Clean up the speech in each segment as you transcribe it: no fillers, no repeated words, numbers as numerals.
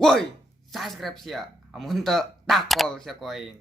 Woi, subscribe sia. Amun teu takol sia ku aing.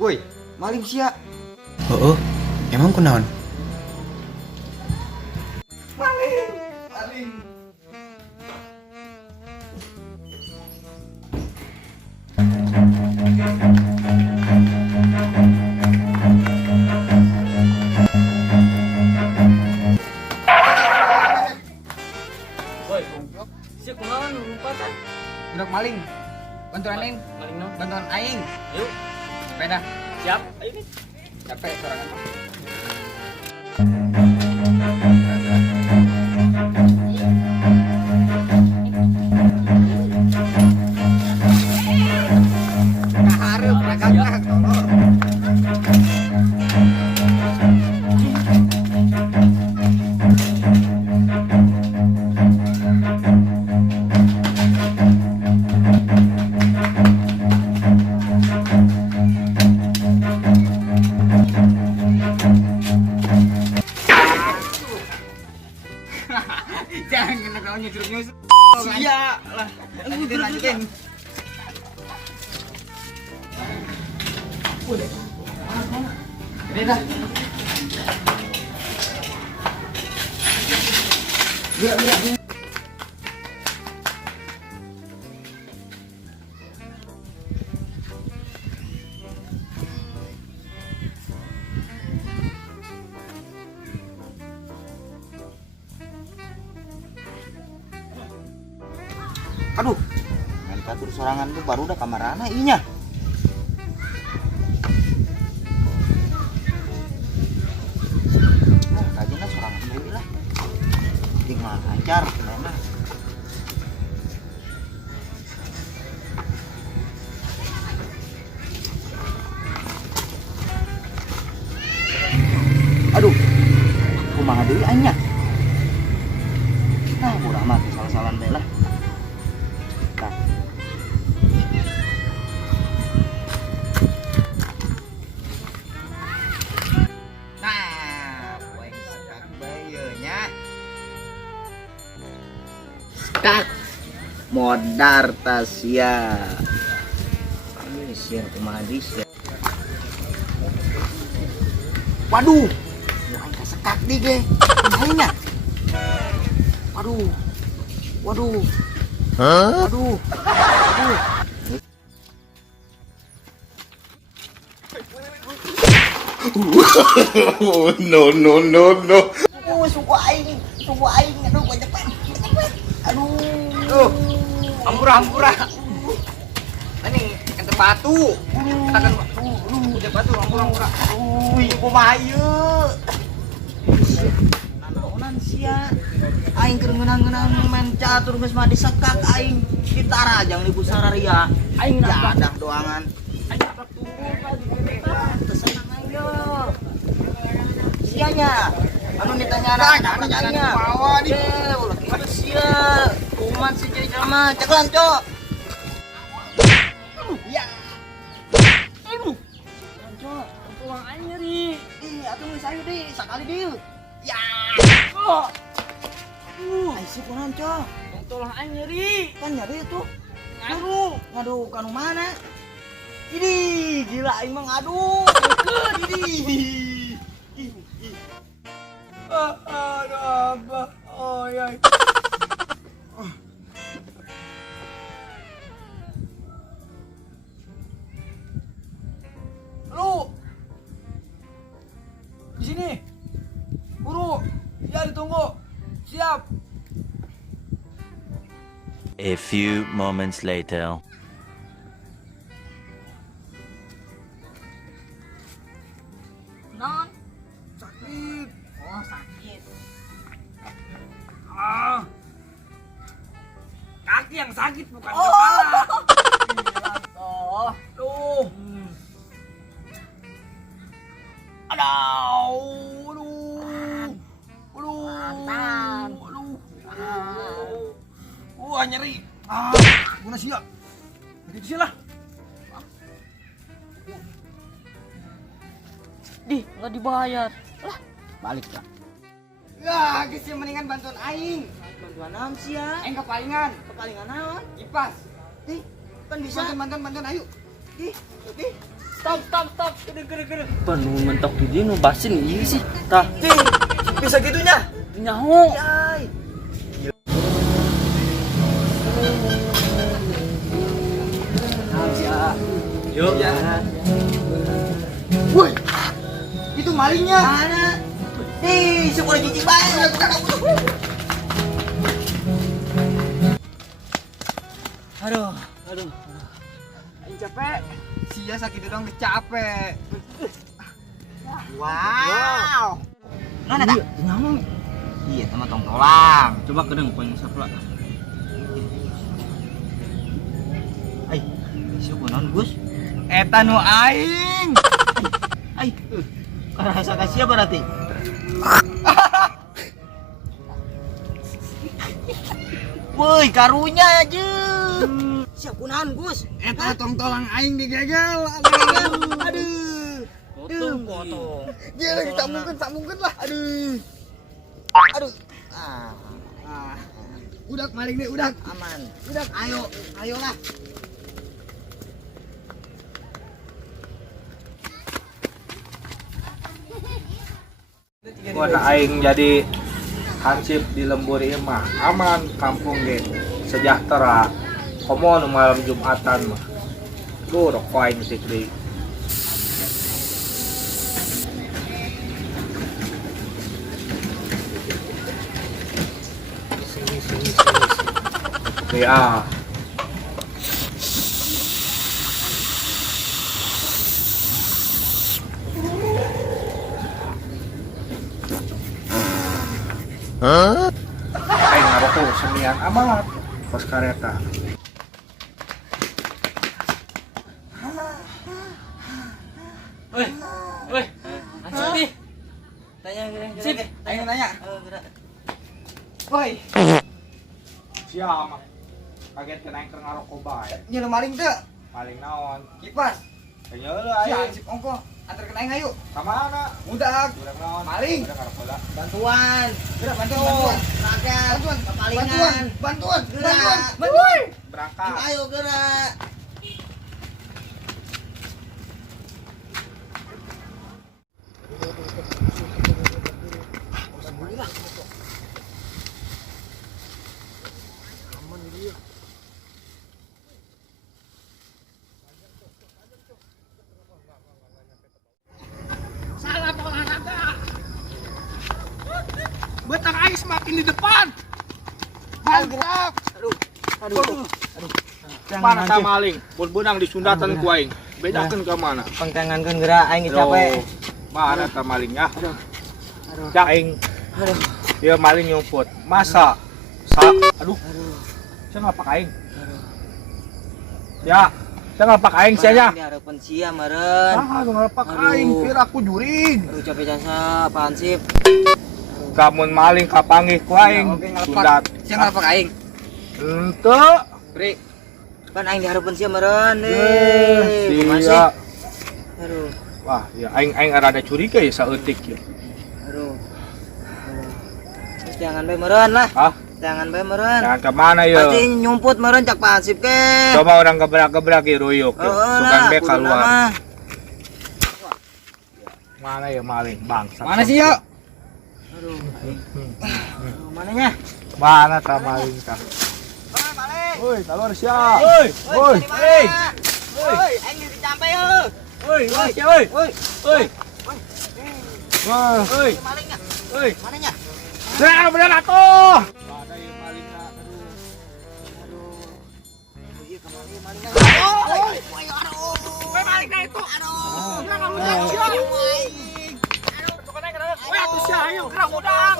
Woi, maling sia. Oh, emang kunaon? Maling. Woi, si kunaon lompatan? Budak maling. Bantuan aing, Maling no. bantuan aing. Yuk, Sepeda. siap. Ayo nih. Capek sorangan. Kaharep ragangna kolor. Jangan kena kau nyusruk-nyusruk. Sia lah. Lanjutin. Udah dah. Iya. Aduh, main catur sorangan tuh baru udah kamarana inya. Nah, kajina sorangan dulu lah. Ting mah lancar kenapa? Aduh, kumaha deui anya? Nah, murah mah salah-salan bae lah. Nah. Nah, poin sekak bayeunya. Sekak Modar Tasya. Ini sih kumaha deui sia. Waduh, aing kasekak di ge. Aingnya. Waduh. Waduh. Waduh. Waduh. No. Suku aing, aduh gua cepet. Aduh. Ampura. Ini kenteng batu. Katakan kenteng batu ampura. Wih, kumaha ieu? Nanaonan sia. Aing keur ngeunang-ngeunang main catur geus mah disekak aing ditarajang di pusararia. Aing jadah doangan. Ayo apa turun lagi. Tesenang ayo. Sianya. Anu ditanya nanya. Bawa di. Ulah kitu sia. Kuman si Jaja mah ceklan, Cok. Ya. Aduh. Cok, tuang aing nyeri. Ih, atuh geus ayo deui sakali dieu. Ya. Oh, Ai si kunaon, Cok? tulang aing nyeri. Kan nyari itu. Ngaruh. Aduh, kanu mana? Ini gila aing mah aduh. Ini. Aduh apa? Oh ya. Lu di sini. Guru, ya ditunggu. Siap. A few moments later. Non. Sakit. Oh, sakit. Ah. Kaki yang sakit bukan kepala. Oh. Tuh. Aduh. Aduh. Mantan. Aduh. Wah, nyeri. Guna siap. Jadi sila. Di, nggak dibayar. Lah, Balik lah. Ya, geus sih mendingan bantuan aing. Bantuan naon sih ya? Aing kepalingan. Kepalingan naon? Kipas. Ih, kan bisa. Bantuan ayo. Ih. stop. Gede. Penuh mentok di dia nu basin iya sih. Tah, Bisa gitunya? nyaho. Yai. Yuk. Ya. Woi. Itu malingnya. Mana? Ih, syukur cicing banget. Aduh. Aing capek. Sia sakit doang capek. Wow. Mana dah? Nyaho. Iya, sama tong-tolang. Coba kedeng poin sapla. Ai, siapa non Gus? Eta nu aing. Ai, rasa kasih berarti. Woi, karunya aja. Siap kunaon Gus? Eta tong-tolang aing digegel. Aduh. Potong. Gila sambungkeun lah. Aduh. Ah, Udak maling deh, udak. aman. Udak, ayolah. Buat aing jadi hansip di lembur ieu mah aman, kampung ge sejahtera. Komo nu malam Jumatan mah. Duh, rok aing musik deui. Ya. Aing ngarokok semian amat pas kareta. Weh. Ansip nih. Tanya Sip. Aing nanya. gerak. Woi, Siapa? Kaget kena aing keur ngarokok bae. nyeuna maling teu? Paling naon? Kipas. Tanya lu Si aing. ansip ongko. Antarkeun aing ayo. Ka mana? Udak. Udah naon? Maling. Udah ngarokok lah. Bantuan. Gerak bantuan. Rakyat. Kepalingan. Bantuan. Gerak. Berangkat. Ayo gerak. Betang aing semakin di depan. Mantap. Aduh. Mana ka maling? Mun beunang di Sundatan ku aing. Bedakeun ka mana? Pengkangankeun gerak aing capek. Mana ka malingnya? Cak aing. Aduh. Dia maling nyumput. Masa? Aduh. Saya ngapak aing. Ya, saya ngapak aing sia. Dihareupeun sia meureun. Aduh ngapak Aduh. aing, kira aku jurig. Aduh capek jasa Pak Hansip. Kamun maling kapanggih ku aing. Oke, Sundat. Siang ngalapak aing. Henteu. Beri. Kan aing dihareupeun sia meureun. Kumaha sih? Sia. Aduh. Wah, ya aing rada curiga ya saeutik ya. Aduh. Terus jangan bae meureun lah. Hah? Jangan bae meureun. Jangan kemana yo? Pasti nyumput meureun cak pasif ke. Coba orang gebrak-gebrak ya ruyuk. Sugan bek keluar. Mana ya maling bangsa? Mana sih yuk? Mananya? Mana ta maling ta? Maling. Woi, keluar siap. Woi, woi, Woi. Woi, aing dicampe yeuh. woi, woi, woi, Woi. woi. Wah, woi, Malingnya. woi. Mananya? Nah, bener atuh. Mana ya maling ta? Iya kemana malingnya? Oh, aduh. Woi, maling ta itu. Aduh. Jangan udah. Woi, atuh sia ayo, gerak udang.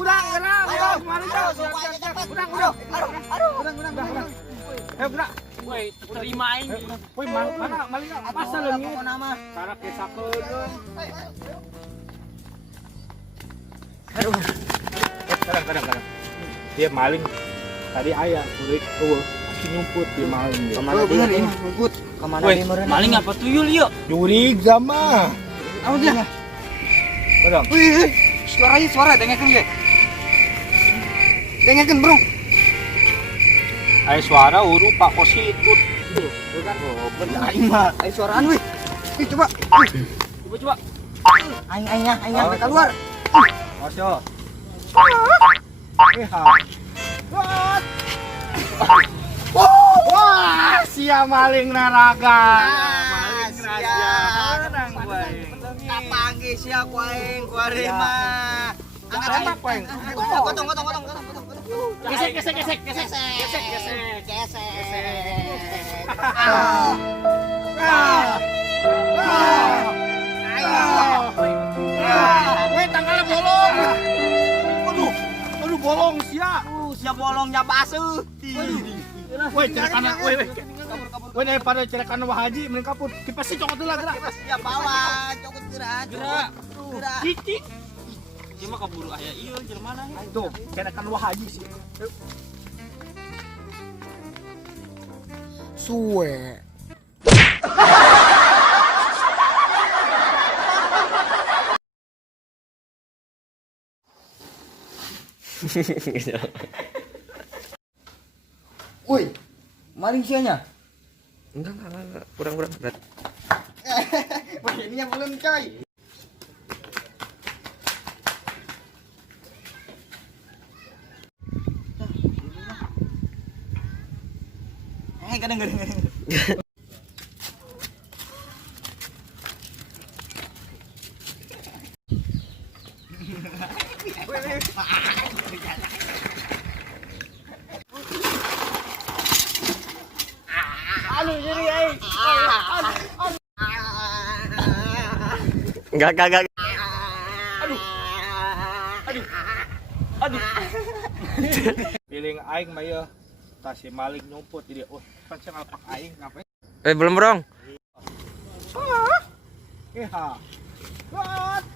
Udang, gerak. Ayo, maling ta. Udang, udang. Udang. Ayo gerak. Woi, terima aing. Woi, mana maling ta? Pasal leungit. Apa nama? Cara kesakeun. Aduh. Kadang. Dia maling. Tadi ayah kurik masih nyumput di maling dia. Kemana dia nih? Rumput. Kemana Woi, dia meureun? Maling apa tuyul yuk? Juri sama. Apa dia? Kadang. Wih, suara dengekeun ge. Dengekeun, Bro. Aya suara huruf Pak Kositut. Oh, bener aing mah. Ayo suaraan wih. Ih, coba. Coba. Aing sampai keluar. Masya. Wah, sia maling naraga. Maling rahasia. Menang gue. Kapanggih sia ku aing ku ari mah. Tembak poeng. Gotong. Gesek. Weh, tanggalnya bolong. Aduh bolong sia. Sia bolongnya basuh. Weh, cerekan weh. Weh, daripada cerekan Wah Haji mending kaput. Kipas cokot dulu gerak. Sia bawa cokot gerak. Gerak. Cicik. Dia mah kaburu aya ieu jelema na. Tuh, cerekan Wah Haji sih. Suwe. Woi, maling sianya. Enggak. Kurang berat. Wah, ini yang belum coy. Kadang. Enggak. Piling aing mah ya. Tas si maling nyumput jadi pan cengal pak aing ngapain? Belum brong. Ha. What?